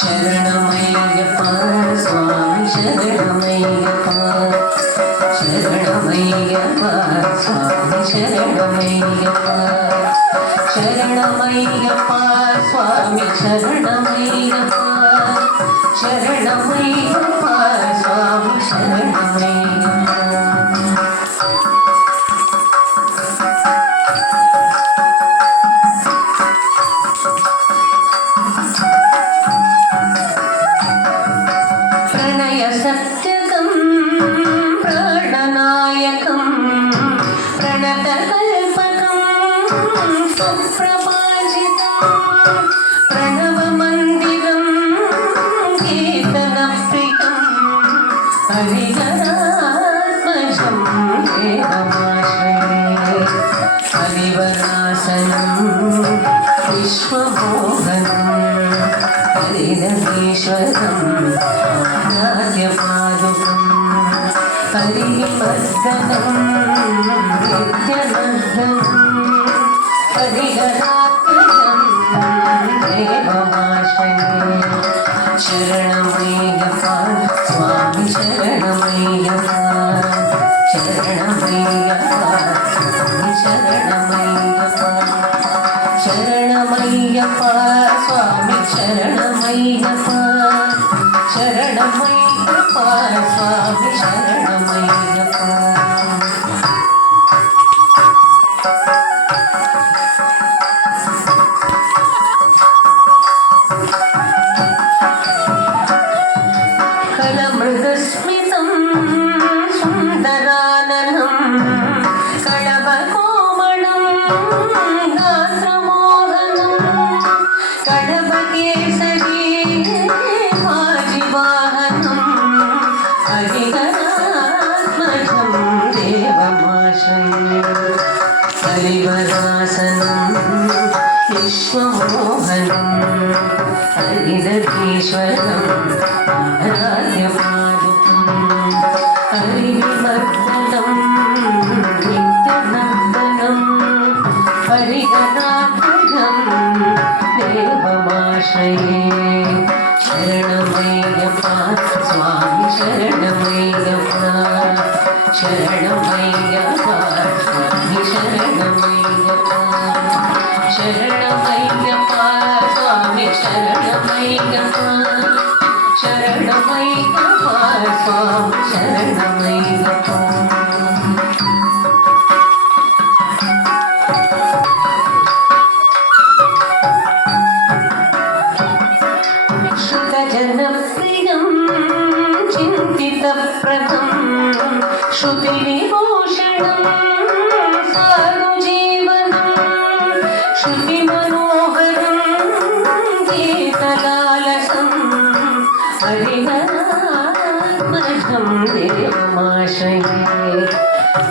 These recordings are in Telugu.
శరణమయ్యప్ప స్వామి శరణమయ్యప్ప శరణమయ్యప్ప స్వామి శరణమయ్యప్ప శరణమయ్యప్ప స్వామి శరణమయ్యప్ప శరణమయ్యప్ప స్వామి శరణమయ్యప్ప సత్యకం ప్రాణనాయకం ప్రణతకల్పకం సుప్రభాజితం ప్రణవమందిరం కీర్తనప్రియం హరిహరాత్మజం దేవమాశ్రయే హరివరాసనం విశ్వమోహనం హరిదీశ్వరం పాదుకం హరివర్ధనం నిత్యవర్ధనం హరిహరాత్మజం దేవమాశ్రయే శరణమయ్యప్ప స్వామి శరణమయ్యప్ప శరణమయ్యప్ప స్వామి శరణమయ్యప్ప శరణమయ్యప్ప స్వామి శరణమయ్యప్ప శరణమయ్యప్ప స్వామి శరణమయ్యప్ప కళమృగస్మితం సుందరాననం కళభకోమళం గాత్రమోహనం కళభకేసరీ వాజివాహనం హరిహరాత్మజం దేవమాశ్రయే హరివరాసనం విశ్వమోహనం హరిదీశ్వరం ఆరాధ్యపాదుకం హరివర్ధనం నిత్యనందనం హరిహరాత్మజం దేవమాశ్రయే శరణమయ్యప్ప స్వామి శరణమయ్యప్ప శరణమయ్యప్ప స్వామి శరణమయ్యప్ప శరణమయ్యప్ప స్వామి శరణమయ్యప్ప శరణమయ్యప్ప స్వామి శరణమయ్యప్ప జనప్రియం చింతితప్రదం శృతివిభూషణం సాధుజీవనం శృతిమనోహరం గీతలాలసం హరిహరాత్మజం దేవమాశ్రయే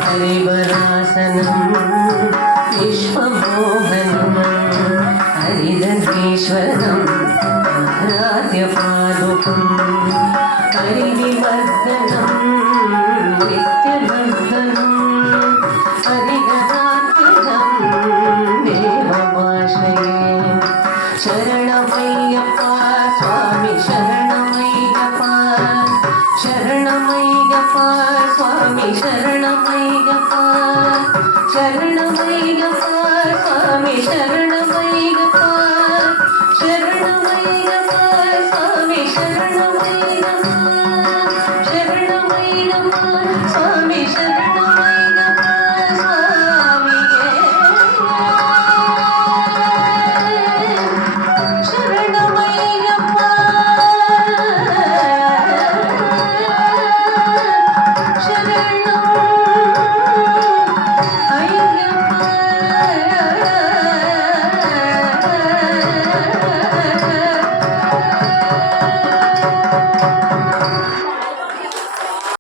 హరివరాసనం విశ్వమోహనం హరిదీశ్వరం ఆరాధ్యపాదుకం హరివర్ధనం నిత్యవర్ధనం హరిహరాత్మజం దేవమాశ్రయే శరణమయ్యప్ప